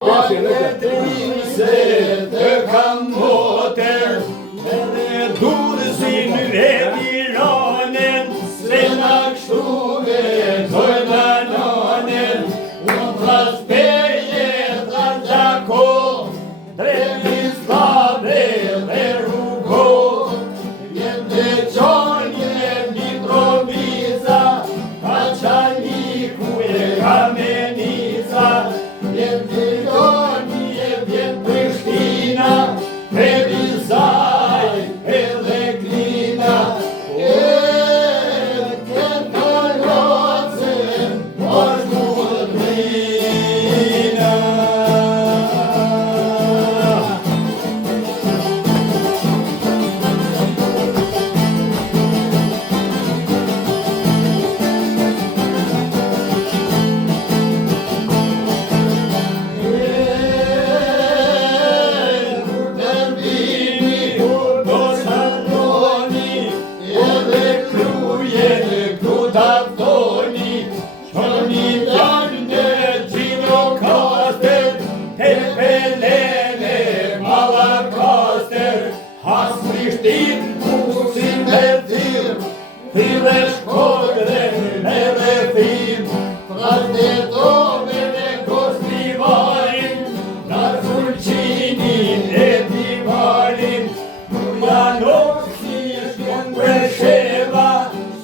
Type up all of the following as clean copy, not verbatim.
Se të kam moter edhe durësin e Tiranen se na kështu vetojnë anonen unë thash peje thash gjako drejtis kabe dhe rrugo jem dhe qonje Mitrovica ka qaniku e Kamenica jem dhe Revizaj edhe klina këtë locën është mundrina Prishtin pusin me thirë, thire shkodre me rethim, Frastetove me Kostivarin, Narsulqinin e Tivarin, Bujanovski Shkëmbesheva,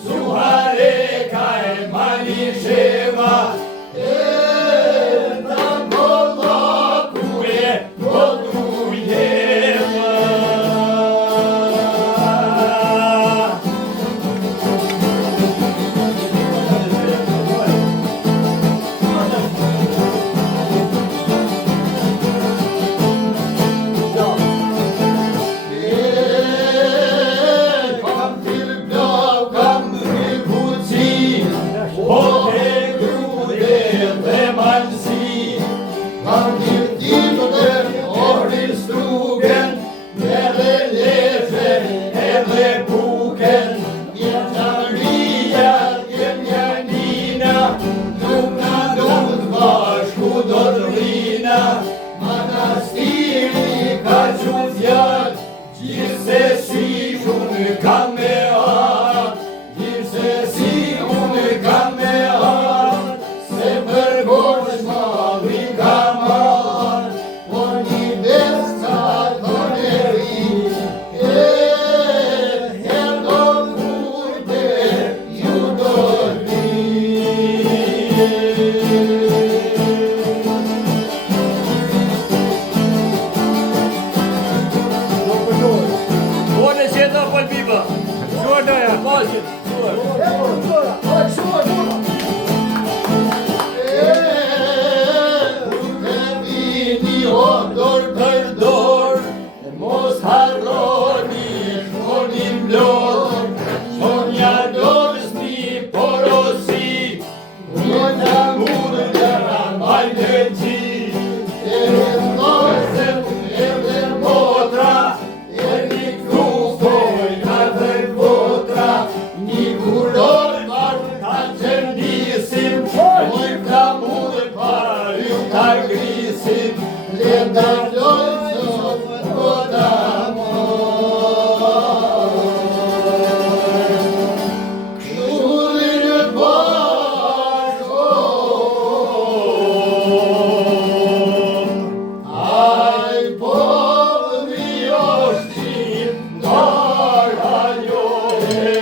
Suhareka e Malisheva, na Polaku e Podrujeva. Manastiri ka quzjat, gjithsesi unë kam me atë, gjithsesi unë kam me atë, se përgosh malli kam atë, po një besa të neri, do mujte ju do Viva! Jordan, pode! Dor për dor, mos harroni shkonin blor, shonja dorësni porosi, unë mundë gjera majtë qi, e rëndosën e dhe motra, e një krupoj ka dhe votra, një kuror marë ka qëndisim, oj ka mundë pari ka grisim, le dalloj sot voda moj. Shullin bashkon, aj po vjoshtim dara njore.